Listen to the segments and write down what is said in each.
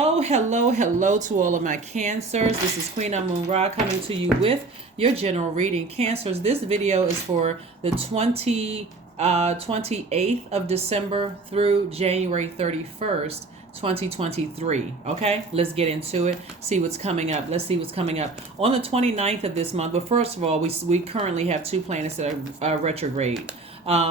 Oh, hello to all of my Cancers. This is Queen Moon Ra coming to you with your general reading. Cancers, this video is for the 28th of December through January 31st, 2023. Okay, let's get into it. See what's coming up. Let's see what's coming up on the 29th of this month. But first of all, we currently have two planets that are retrograde.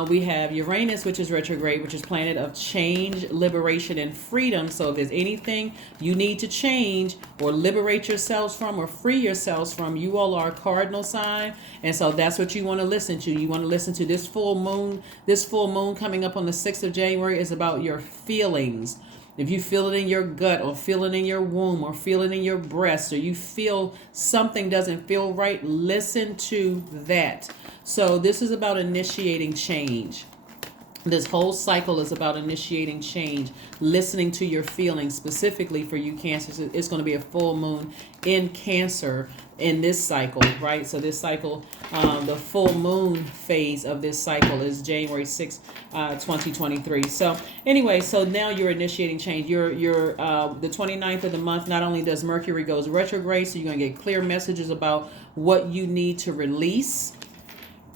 We have Uranus, which is retrograde, which is planet of change, liberation, and freedom. So if there's anything you need to change or liberate yourselves from or free yourselves from, you all are a cardinal sign. And so that's what you want to listen to. You want to listen to this full moon. This full moon coming up on the 6th of January is about your feelings. If you feel it in your gut or feel it in your womb or feel it in your breast or you feel something doesn't feel right, listen to that. So this is about initiating change. This whole cycle is about initiating change, listening to your feelings. Specifically for you Cancers, it's going to be a full moon in Cancer in this cycle, right? So this cycle, the full moon phase of this cycle is January 6th, 2023. So anyway, so now you're initiating change. You're the 29th of the month. Not only does Mercury goes retrograde, so you're going to get clear messages about what you need to release.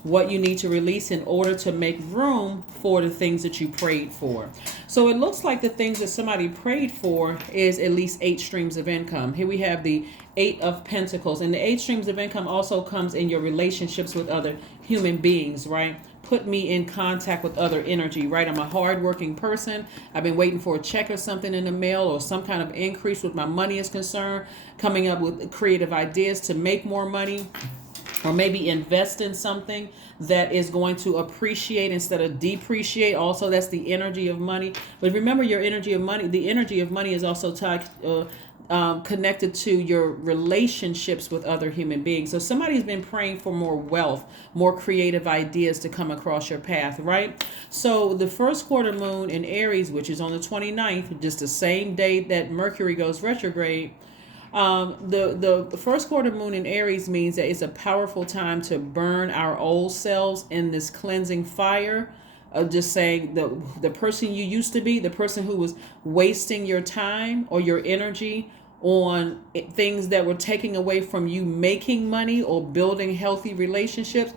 What you need to release in order to make room for the things that you prayed for. So it looks like the things that somebody prayed for is at least 8 streams of income. Here we have the 8 of Pentacles, and the 8 streams of income also comes in your relationships with other human beings, right? Put me in contact with other energy, right? I'm a hardworking person. I've been waiting for a check or something in the mail or some kind of increase with my money is concerned, coming up with creative ideas to make more money. Or maybe invest in something that is going to appreciate instead of depreciate. Also, that's the energy of money. But remember, your energy of money, the energy of money is also tied, connected to your relationships with other human beings. So somebody's been praying for more wealth, more creative ideas to come across your path, right? So the first quarter moon in Aries, which is on the 29th, just the same day that Mercury goes retrograde, the first quarter moon in Aries means that it's a powerful time to burn our old selves in this cleansing fire of just saying the person you used to be, the person who was wasting your time or your energy on things that were taking away from you making money or building healthy relationships.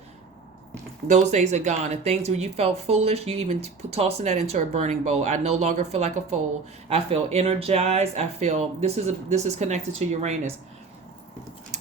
Those days are gone. And things where you felt foolish, you even tossing that into a burning bowl. I no longer feel like a fool. I feel energized. I feel this is connected to Uranus.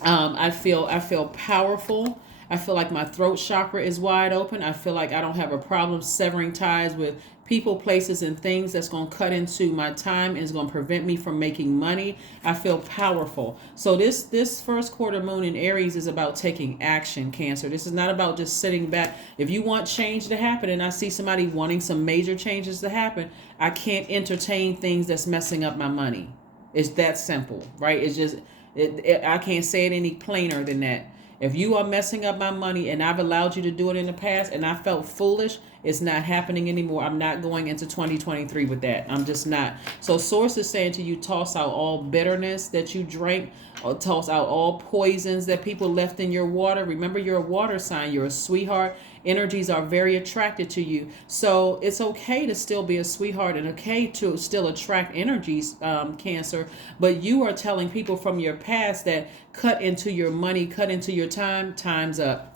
I feel powerful. I feel like my throat chakra is wide open. I feel like I don't have a problem severing ties with people, places, and things that's going to cut into my time and is going to prevent me from making money. I feel powerful. So this first quarter moon in Aries is about taking action, Cancer. This is not about just sitting back. If you want change to happen, and I see somebody wanting some major changes to happen, I can't entertain things that's messing up my money. It's that simple, right? It's just, I can't say it any plainer than that. If you are messing up my money and I've allowed you to do it in the past and I felt foolish, it's not happening anymore. I'm not going into 2023 with that. I'm just not. So Source is saying to you, toss out all bitterness that you drank, or toss out all poisons that people left in your water. Remember, you're a water sign. You're a sweetheart. Energies are very attracted to you. So it's okay to still be a sweetheart and okay to still attract energies, Cancer. But you are telling people from your past that cut into your money, cut into your time, time's up.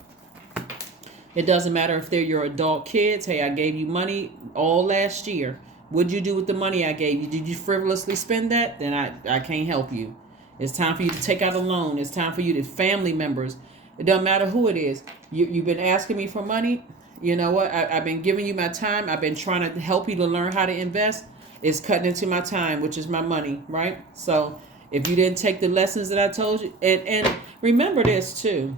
It doesn't matter if they're your adult kids. Hey, I gave you money all last year. What'd you do with the money I gave you? Did you frivolously spend that? Then I can't help you. It's time for you to take out a loan. It's time for you to family members. It doesn't matter who it is. You've been asking me for money. You know what? I've been giving you my time. I've been trying to help you to learn how to invest. It's cutting into my time, which is my money, right? So if you didn't take the lessons that I told you, and remember this too.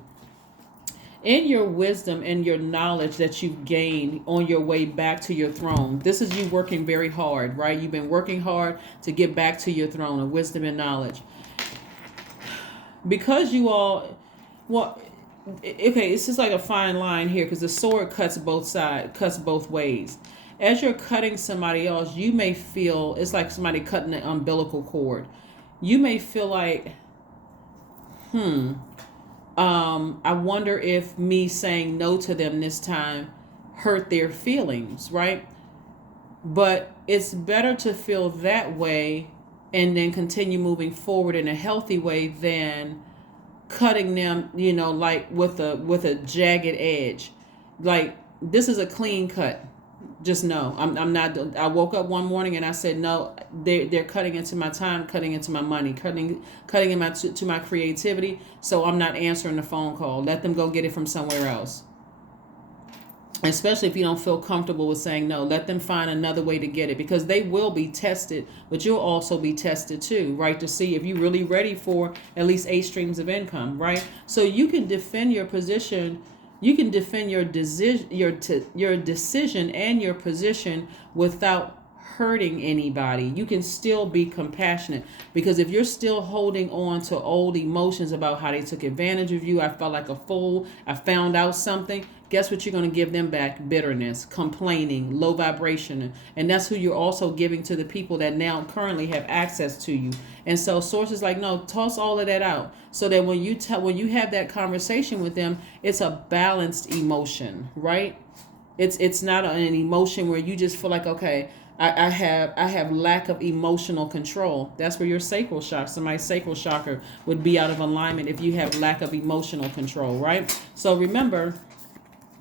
In your wisdom and your knowledge that you've gained on your way back to your throne, this is you working very hard, right? You've been working hard to get back to your throne of wisdom and knowledge. Because you all, well, okay, it's just like a fine line here because the sword cuts both sides, cuts both ways. As you're cutting somebody else, you may feel, it's like somebody cutting the umbilical cord. You may feel like, I wonder if me saying no to them this time hurt their feelings, right? But it's better to feel that way and then continue moving forward in a healthy way than cutting them, like with a jagged edge. Like, this is a clean cut. Just no, I'm not. I woke up one morning and I said, no, they're cutting into my time, cutting into my money, cutting into my creativity. So I'm not answering the phone call. Let them go get it from somewhere else. Especially if you don't feel comfortable with saying no, let them find another way to get it, because they will be tested, but you'll also be tested too, right? To see if you're really ready for at least 8 streams of income, right? So you can defend your position. You can defend your decision, your decision and your position without hurting anybody. You can still be compassionate, because if you're still holding on to old emotions about how they took advantage of you, I felt like a fool, I found out something, guess what you're going to give them back? Bitterness, complaining, low vibration. And that's who you're also giving to the people that now currently have access to you. And so source is like, no, toss all of that out, so that when you have that conversation with them, it's a balanced emotion, right? It's not an emotion where you just feel like, okay, I have lack of emotional control. That's where your sacral chakra, somebody's sacral chakra would be out of alignment if you have lack of emotional control, right? So remember,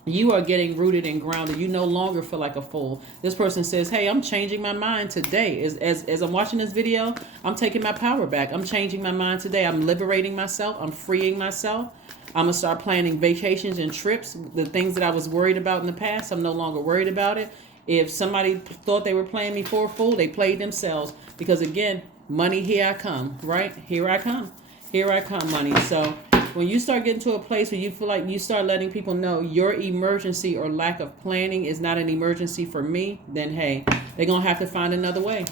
you are getting rooted and grounded. You no longer feel like a fool. This person says, hey, I'm changing my mind today. As I'm watching this video, I'm taking my power back. I'm changing my mind today. I'm liberating myself. I'm freeing myself. I'm going to start planning vacations and trips. The things that I was worried about in the past, I'm no longer worried about it. If somebody thought they were playing me for a fool, they played themselves. Because again, money, here I come, right? Here I come. Here I come, money. So when you start getting to a place where you feel like you start letting people know your emergency or lack of planning is not an emergency for me, then hey, they're going to have to find another way.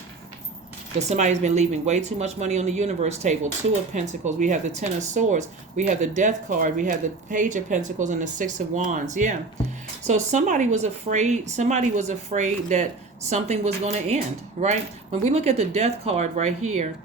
Because somebody's been leaving way too much money on the universe table. 2 of Pentacles. We have the 10 of Swords. We have the Death card. We have the Page of Pentacles and the 6 of Wands. Yeah. So somebody was afraid. Somebody was afraid that something was going to end, right? When we look at the Death card right here,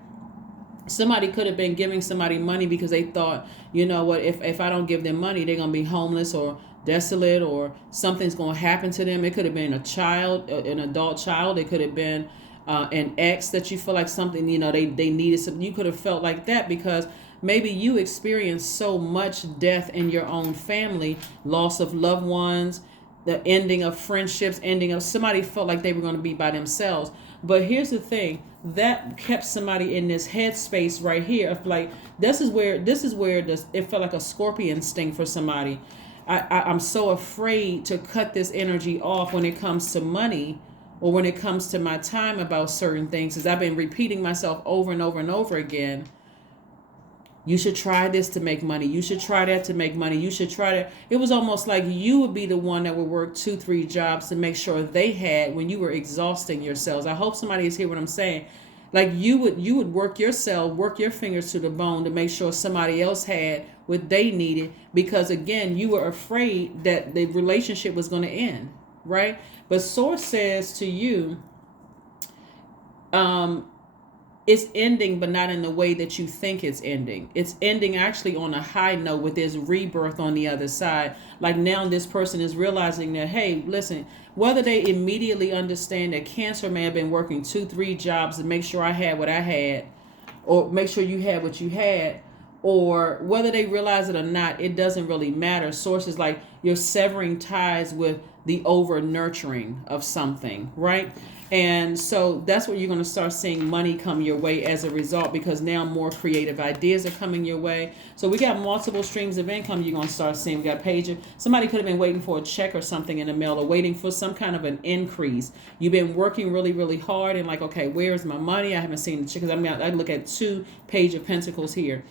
somebody could have been giving somebody money because they thought, you know what, if I don't give them money, they're going to be homeless or desolate, or something's going to happen to them. It could have been a child, an adult child. It could have been an ex that you feel like something, they needed something. You could have felt like that because maybe you experienced so much death in your own family, loss of loved ones, the ending of friendships, somebody felt like they were going to be by themselves. But here's the thing, that kept somebody in this headspace right here of like, this is where it felt like a scorpion sting for somebody. I'm so afraid to cut this energy off when it comes to money, or when it comes to my time about certain things, because I've been repeating myself over and over and over again. You should try this to make money. You should try that to make money. You should try that. It was almost like you would be the one that would work 2-3 jobs to make sure they had when you were exhausting yourselves. I hope somebody is hearing what I'm saying. Like you would work yourself, work your fingers to the bone to make sure somebody else had what they needed, because again, you were afraid that the relationship was going to end, right? But Source says to you, it's ending, but not in the way that you think it's ending. It's ending actually on a high note with this rebirth on the other side. Like now this person is realizing that, hey, listen, whether they immediately understand that Cancer may have been working 2-3 jobs to make sure I had what I had, or make sure you had what you had, or whether they realize it or not, it doesn't really matter. Source is like, you're severing ties with the over nurturing of something, right? And so that's where you're going to start seeing money come your way as a result, because now more creative ideas are coming your way. So we got multiple streams of income you're going to start seeing. We got pager. Somebody could have been waiting for a check or something in the mail, or waiting for some kind of an increase. You've been working really, really hard and like, okay, where's my money? I haven't seen the check. Because I look at 2 Page of Pentacles here.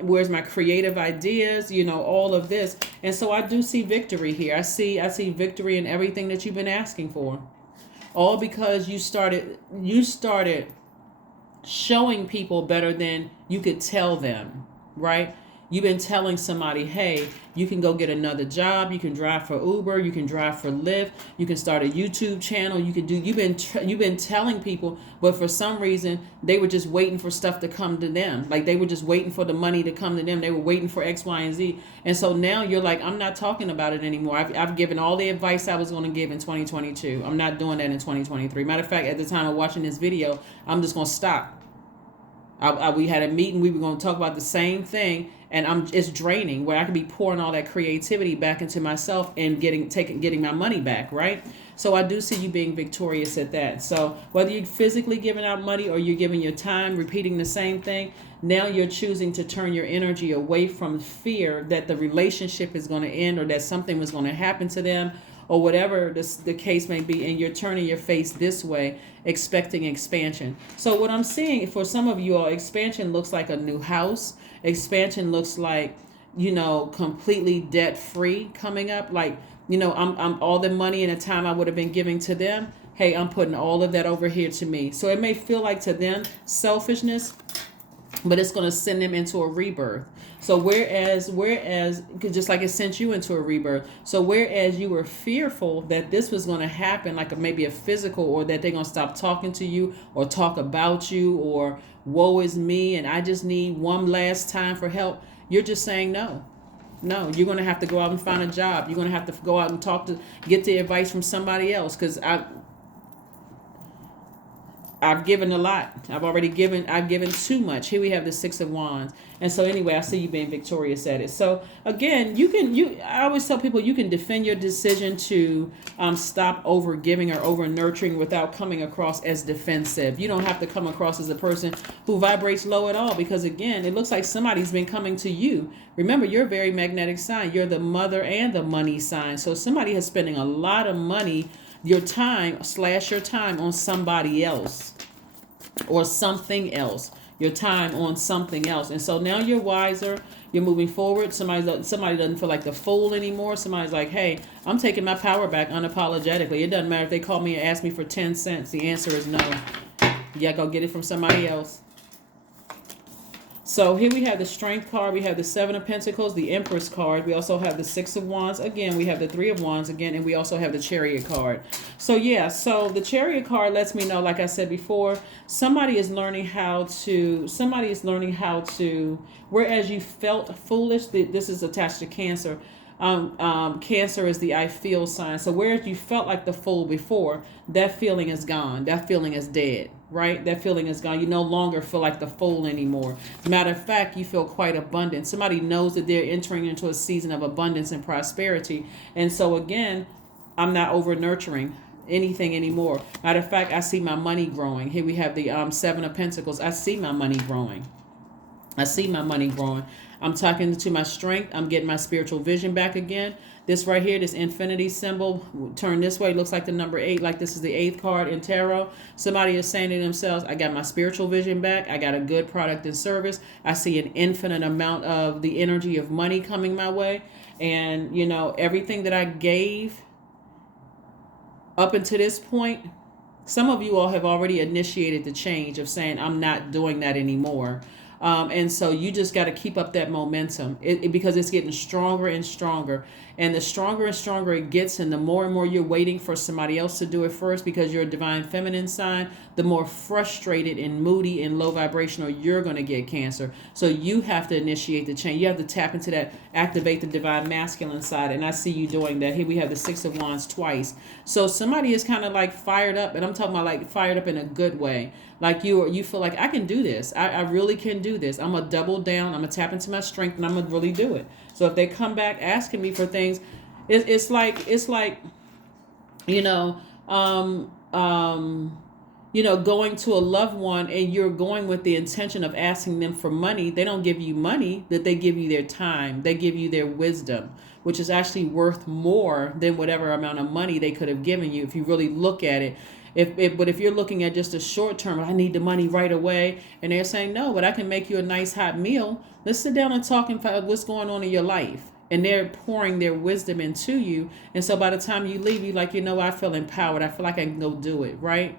Where's my creative ideas, all of this. And so I do see victory here. I see victory in everything that you've been asking for. All because you started showing people better than you could tell them, right? You've been telling somebody, hey, you can go get another job. You can drive for Uber. You can drive for Lyft. You can start a YouTube channel. You've been telling people, but for some reason they were just waiting for stuff to come to them. Like they were just waiting for the money to come to them. They were waiting for X, Y, and Z. And so now you're like, I'm not talking about it anymore. I've given all the advice I was going to give in 2022. I'm not doing that in 2023. Matter of fact, at the time of watching this video, I'm just going to stop. We had a meeting. We were going to talk about the same thing, and it's draining. Where I could be pouring all that creativity back into myself and getting my money back, right? So I do see you being victorious at that. So whether you're physically giving out money or you're giving your time, repeating the same thing, now you're choosing to turn your energy away from fear that the relationship is going to end or that something was going to happen to them or whatever the case may be, and you're turning your face this way, expecting expansion. So what I'm seeing for some of you all, expansion looks like a new house. Expansion looks like, completely debt free coming up. Like, I'm all the money and the time I would have been giving to them. Hey, I'm putting all of that over here to me. So it may feel like to them selfishness, but it's going to send them into a rebirth. So whereas, just like it sent you into a rebirth. So whereas you were fearful that this was going to happen, like maybe a physical, or that they're going to stop talking to you or talk about you, or woe is me and I just need one last time for help. You're just saying no. No, you're going to have to go out and find a job. You're going to have to go out and get the advice from somebody else, because I've given a lot. I've given too much. Here we have the Six of Wands. And so anyway, I see you being victorious at it. So again, I always tell people you can defend your decision to stop over giving or over nurturing without coming across as defensive. You don't have to come across as a person who vibrates low at all, because again, it looks like somebody's been coming to you. Remember, you're a very magnetic sign. You're the mother and the money sign. So somebody is spending a lot of money, your time on somebody else or something else, your time on something else. And so now you're wiser, you're moving forward. Somebody doesn't feel like the fool anymore. Somebody's like, hey, I'm taking my power back unapologetically. It doesn't matter if they call me and ask me for 10 cents. The answer is no. Yeah, go get it from somebody else. So here we have the Strength card. We have the Seven of Pentacles, the Empress card. We also have the Six of Wands. Again, we have the Three of Wands again, and we also have the Chariot card. So yeah, so the Chariot card lets me know, like I said before, somebody is learning how to, whereas you felt foolish, this is attached to Cancer. Cancer is the I feel sign. So whereas you felt like the fool before, that feeling is gone. That feeling is dead, right? That feeling is gone. You no longer feel like the fool anymore. Matter of fact, you feel quite abundant. Somebody knows that they're entering into a season of abundance and prosperity. And so again, I'm not over nurturing anything anymore. Matter of fact, I see my money growing. Here we have the Seven of Pentacles. I see my money growing. I'm talking to my strength. I'm getting my spiritual vision back again. This right here, this infinity symbol, turn this way, looks like the number 8, like this is the 8th card in tarot. Somebody is saying to themselves, I got my spiritual vision back. I got a good product and service. I see an infinite amount of the energy of money coming my way. And, everything that I gave up until this point, some of you all have already initiated the change of saying, I'm not doing that anymore. And so you just got to keep up that momentum because it's getting stronger and stronger. And the stronger and stronger it gets, and the more and more you're waiting for somebody else to do it first because you're a divine feminine sign, the more frustrated and moody and low vibrational you're going to get, Cancer. So you have to initiate the change. You have to tap into that, activate the divine masculine side. And I see you doing that. Here we have the Six of Wands twice. So somebody is kind of like fired up, and I'm talking about like fired up in a good way. Like you feel like I can do this. I really can do this. I'm going to double down. I'm going to tap into my strength, and I'm going to really do it. So if they come back asking me for things, it's like going to a loved one and you're going with the intention of asking them for money. They don't give you money, that they give you their time. They give you their wisdom, which is actually worth more than whatever amount of money they could have given you if you really look at it. But if you're looking at just a short term, I need the money right away, and they're saying, no, but I can make you a nice hot meal. Let's sit down and talk about what's going on in your life. And they're pouring their wisdom into you. And so by the time you leave, you're like, I feel empowered. I feel like I can go do it, right?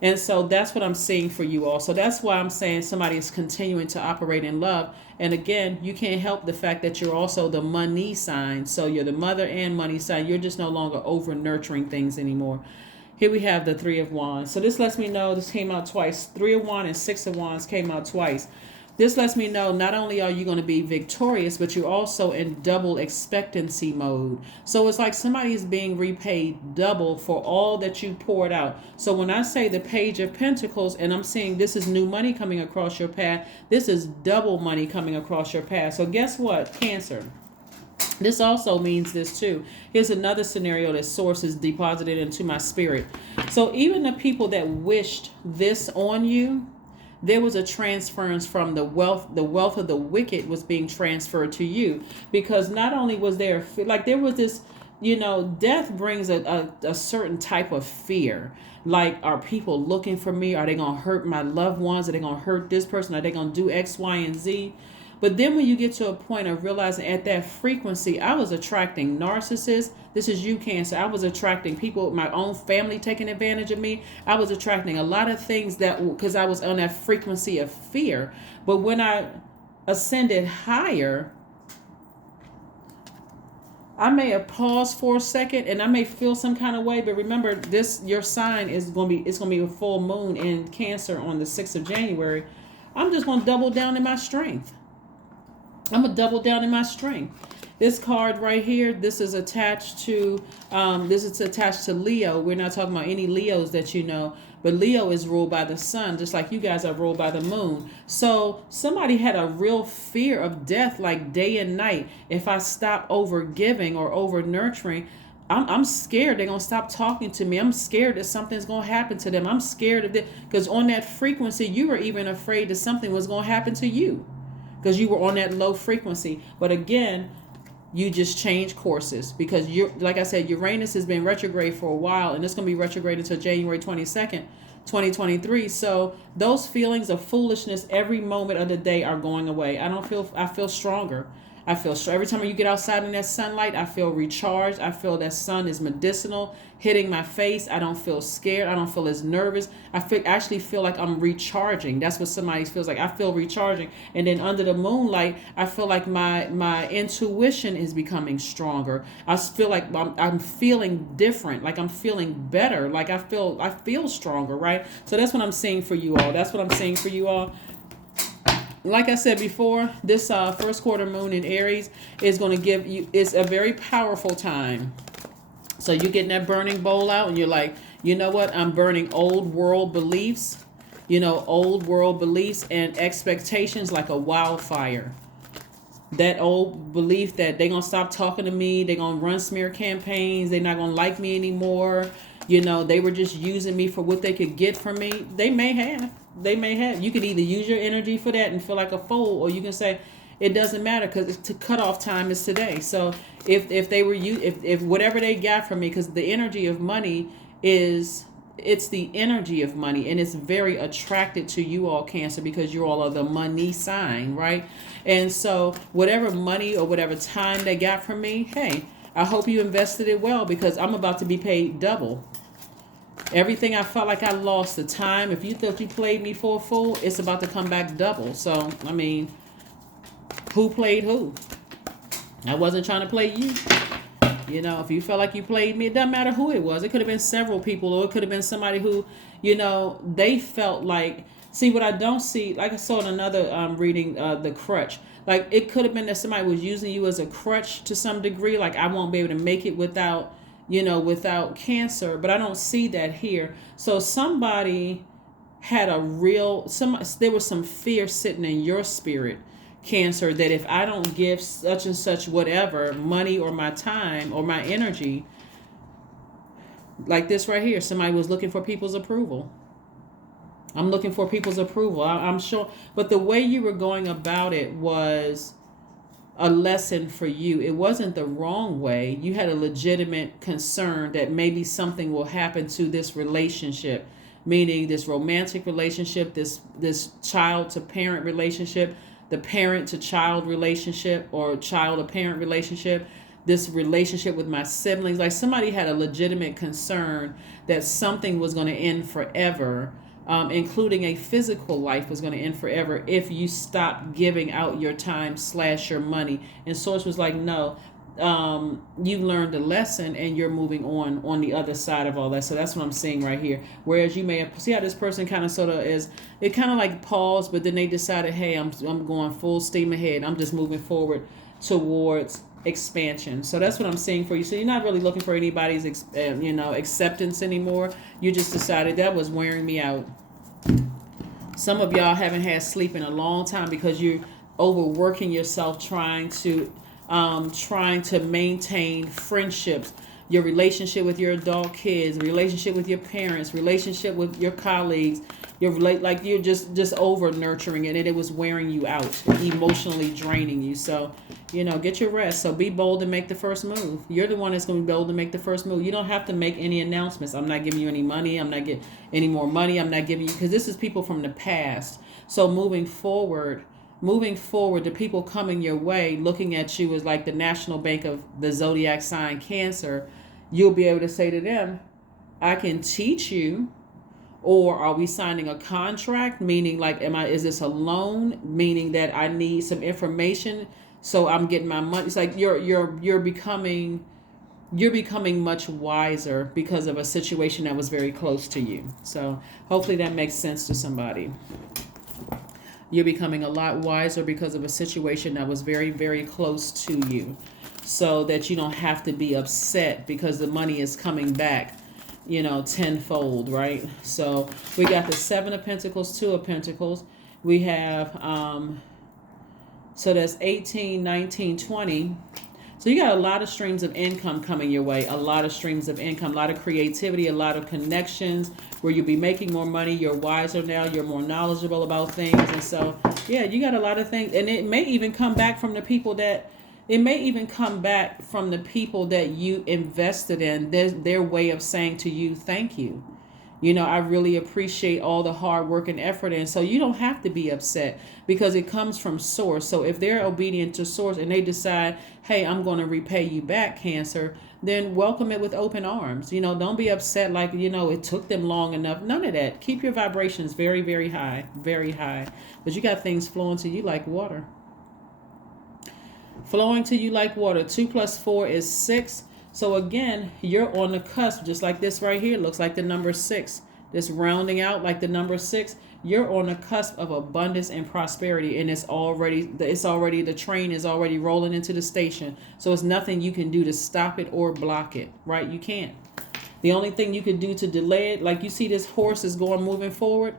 And so that's what I'm seeing for you all. So that's why I'm saying somebody is continuing to operate in love. And again, you can't help the fact that you're also the money sign. So you're the mother and money sign. You're just no longer over nurturing things anymore. Here we have the Three of Wands. So this lets me know this came out twice. Three of Wands and Six of Wands came out twice. this lets me know not only are you going to be victorious, but you're also in double expectancy mode. So it's like somebody is being repaid double for all that you poured out. So when I say the Page of Pentacles, and I'm seeing this is new money coming across your path, this is double money coming across your path. So guess what, Cancer? This also means this too. Here's another scenario that source is deposited into my spirit. So even the people that wished this on you, there was a transference from the wealth of the wicked was being transferred to you, because not only was there, like there was this, death brings a certain type of fear. Like, are people looking for me? Are they going to hurt my loved ones? Are they going to hurt this person? Are they going to do X, Y, and Z? But then when you get to a point of realizing at that frequency, I was attracting narcissists. This is you, Cancer. I was attracting people, my own family taking advantage of me. I was attracting a lot of things because I was on that frequency of fear. But when I ascended higher, I may have paused for a second and I may feel some kind of way. But remember, your sign is going to be a full moon in Cancer on the 6th of January. I'm just going to double down in my strength. I'm going to double down in my strength. This card right here, this is attached to Leo. We're not talking about any Leos that you know, but Leo is ruled by the sun, just like you guys are ruled by the moon. So somebody had a real fear of death, like day and night. If I stop over giving or over nurturing, I'm scared they're going to stop talking to me. I'm scared that something's going to happen to them. I'm scared of it because on that frequency, you were even afraid that something was going to happen to you, because you were on that low frequency. But again, you just change courses, because like I said, Uranus has been retrograde for a while, and it's going to be retrograde until January 22nd, 2023. So those feelings of foolishness every moment of the day are going away. I feel stronger. Every time you get outside in that sunlight, I feel recharged. I feel that sun is medicinal hitting my face. I don't feel scared. I don't feel as nervous. Actually feel like I'm recharging. That's what somebody feels like. I feel recharging. And then under the moonlight, I feel like my intuition is becoming stronger. I feel like I'm feeling different. Like I'm feeling better. Like I feel stronger, right? So that's what I'm seeing for you all. Like I said before, this first quarter moon in Aries is going to give you, it's a very powerful time. So you're getting that burning bowl out and you're like, you know what? I'm burning old world beliefs, and expectations like a wildfire. That old belief that they're going to stop talking to me. They're going to run smear campaigns. They're not going to like me anymore. They were just using me for what they could get from me. They may have. You could either use your energy for that and feel like a fool, or you can say it doesn't matter because the cutoff time is today. So if they were if whatever they got from me, because the energy of money it's the energy of money, and it's very attracted to you all, Cancer, because you all are the money sign, right? And so whatever money or whatever time they got from me, hey, I hope you invested it well, because I'm about to be paid double. Everything I felt like I lost, the time, if you thought you played me for a fool, it's about to come back double. So, I mean, who played who? I wasn't trying to play you. If you felt like you played me, it doesn't matter who it was. It could have been several people, or it could have been somebody who, they felt like, see, what I don't see, like I saw in another reading, the crutch. Like, it could have been that somebody was using you as a crutch to some degree. Like, I won't be able to make it without Cancer, but I don't see that here. So somebody had there was some fear sitting in your spirit, Cancer, that if I don't give such and such whatever, money or my time or my energy, like this right here, somebody was looking for people's approval. I'm looking for people's approval. I'm sure, but the way you were going about it was a lesson for you. It wasn't the wrong way. You had a legitimate concern that maybe something will happen to this relationship, meaning this romantic relationship, this child to parent relationship, the parent to child relationship, or child to parent relationship, this relationship with my siblings. Like, somebody had a legitimate concern that something was going to end forever, including a physical life was going to end forever if you stop giving out your time / your money. And Source was like, no, you've learned a lesson and you're moving on the other side of all that. So that's what I'm seeing right here. Whereas you may have, see how this person kind of sort of is, it kind of like paused, but then they decided, hey, I'm going full steam ahead. I'm just moving forward towards expansion. So that's what I'm seeing for you. So you're not really looking for anybody's acceptance anymore. You just decided that was wearing me out. Some of y'all haven't had sleep in a long time because you're overworking yourself trying to maintain friendships, your relationship with your adult kids, relationship with your parents, relationship with your colleagues. You're just over nurturing it, and it was wearing you out, emotionally draining you. So, get your rest. So be bold and make the first move. You're the one that's going to be bold to make the first move. You don't have to make any announcements. I'm not giving you any money. I'm not getting any more money. I'm not giving you, because this is people from the past. So moving forward, the people coming your way, looking at you as like the national bank of the Zodiac sign Cancer, you'll be able to say to them, I can teach you. Or are we signing a contract? Meaning, like, is this a loan? Meaning that I need some information, so I'm getting my money. It's like you're becoming much wiser because of a situation that was very close to you. So hopefully that makes sense to somebody. You're becoming a lot wiser because of a situation that was very, very close to you, so that you don't have to be upset because the money is coming back, tenfold, right? So we got the 7 of Pentacles, 2 of Pentacles. We have, so that's 18, 19, 20. So you got a lot of streams of income coming your way, a lot of streams of income, a lot of creativity, a lot of connections where you'll be making more money. You're wiser now. You're more knowledgeable about things. And so, yeah, you got a lot of things. And it may even come back from the people that you invested in, their way of saying to you, thank you. I really appreciate all the hard work and effort. And so you don't have to be upset because it comes from source. So if they're obedient to source and they decide, hey, I'm going to repay you back, Cancer, then welcome it with open arms. Don't be upset like, it took them long enough. None of that. Keep your vibrations very, very high, very high. But you got things flowing to you like water. Flowing to you like water. 2 + 4 is 6. So again, you're on the cusp, just like this right here. Looks like the number 6. This rounding out like the number 6. You're on the cusp of abundance and prosperity, and the train is already rolling into the station. So it's nothing you can do to stop it or block it, right? You can't. The only thing you can do to delay it, like you see this horse is moving forward.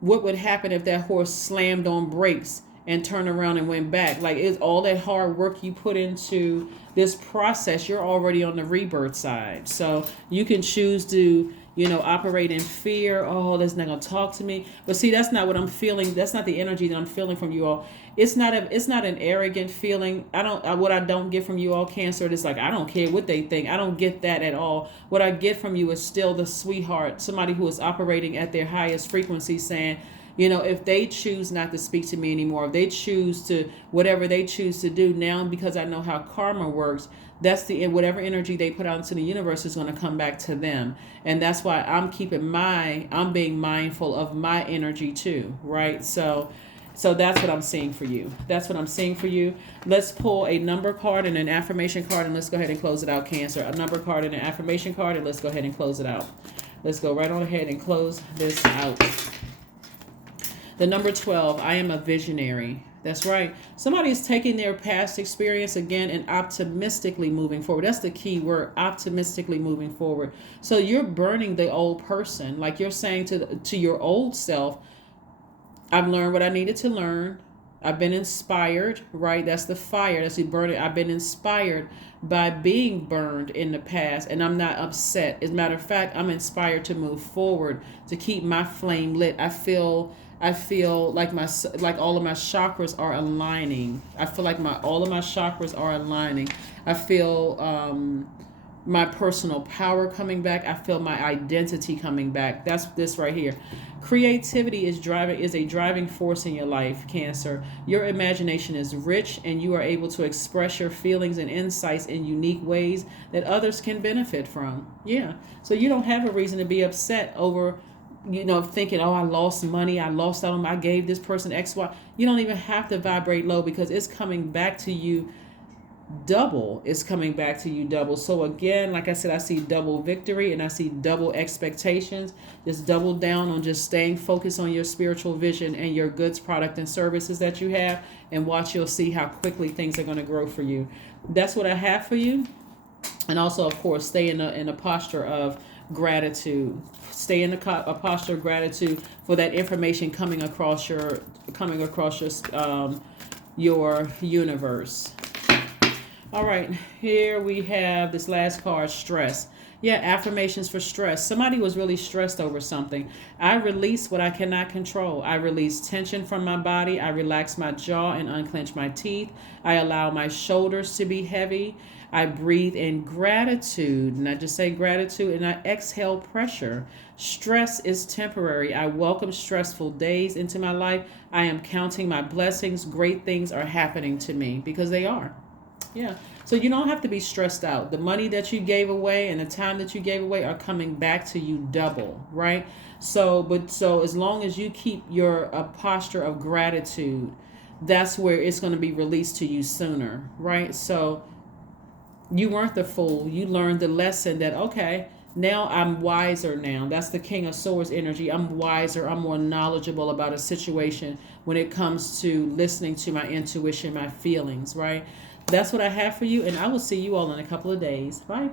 What would happen if that horse slammed on brakes and turned around and went back? Like, it's all that hard work you put into this process. You're already on the rebirth side. So you can choose to, operate in fear. Oh, that's not going to talk to me. But see, that's not what I'm feeling. That's not the energy that I'm feeling from you all. It's not an arrogant feeling. What I don't get from you all, Cancer, it's like, I don't care what they think. I don't get that at all. What I get from you is still the sweetheart, somebody who is operating at their highest frequency, saying, if they choose not to speak to me anymore, if they choose to, whatever they choose to do now, because I know how karma works, that's whatever energy they put out into the universe is going to come back to them. And that's why I'm being mindful of my energy too, right? So that's what I'm seeing for you. Let's pull a number card and an affirmation card, and let's go ahead and close it out, Cancer. A number card and an affirmation card, and let's go ahead and close it out. Let's go right on ahead and close this out. The number 12, I am a visionary. That's right. Somebody is taking their past experience again and optimistically moving forward. That's the key word, optimistically moving forward. So you're burning the old person. Like you're saying to your old self, I've learned what I needed to learn. I've been inspired, right? That's the fire. That's the burning. I've been inspired by being burned in the past, and I'm not upset. As a matter of fact, I'm inspired to move forward, to keep my flame lit. I feel like all of my chakras are aligning. I feel like all of my chakras are aligning. I feel my personal power coming back. I feel my identity coming back. That's this right here. Creativity is a driving force in your life, Cancer. Your imagination is rich, and you are able to express your feelings and insights in unique ways that others can benefit from. Yeah. So you don't have a reason to be upset over, thinking, oh, I lost money, I gave this person X, Y. You don't even have to vibrate low, because it's coming back to you double is coming back to you double. So again, like I said, I see double victory and I see double expectations. Just double down on just staying focused on your spiritual vision and your goods, product, and services that you have, and watch, you'll see how quickly things are going to grow for you. That's what I have for you. And also, of course, stay in a posture of gratitude. Stay in a posture of gratitude for that information coming across your universe. All right, here we have this last card, stress. Yeah, affirmations for stress. Somebody was really stressed over something. I release what I cannot control. I release tension from my body. I relax my jaw and unclench my teeth. I allow my shoulders to be heavy. I breathe in gratitude, and I just say gratitude, and I exhale pressure. Stress is temporary. I welcome stressful days into my life. I am counting my blessings. Great things are happening to me, because they are. Yeah. So you don't have to be stressed out. The money that you gave away and the time that you gave away are coming back to you double, right? So as long as you keep your posture of gratitude, that's where it's going to be released to you sooner, right? So you weren't the fool. You learned the lesson that, okay, now I'm wiser now. That's the King of Swords energy. I'm wiser. I'm more knowledgeable about a situation when it comes to listening to my intuition, my feelings, right? That's what I have for you, and I will see you all in a couple of days. Bye.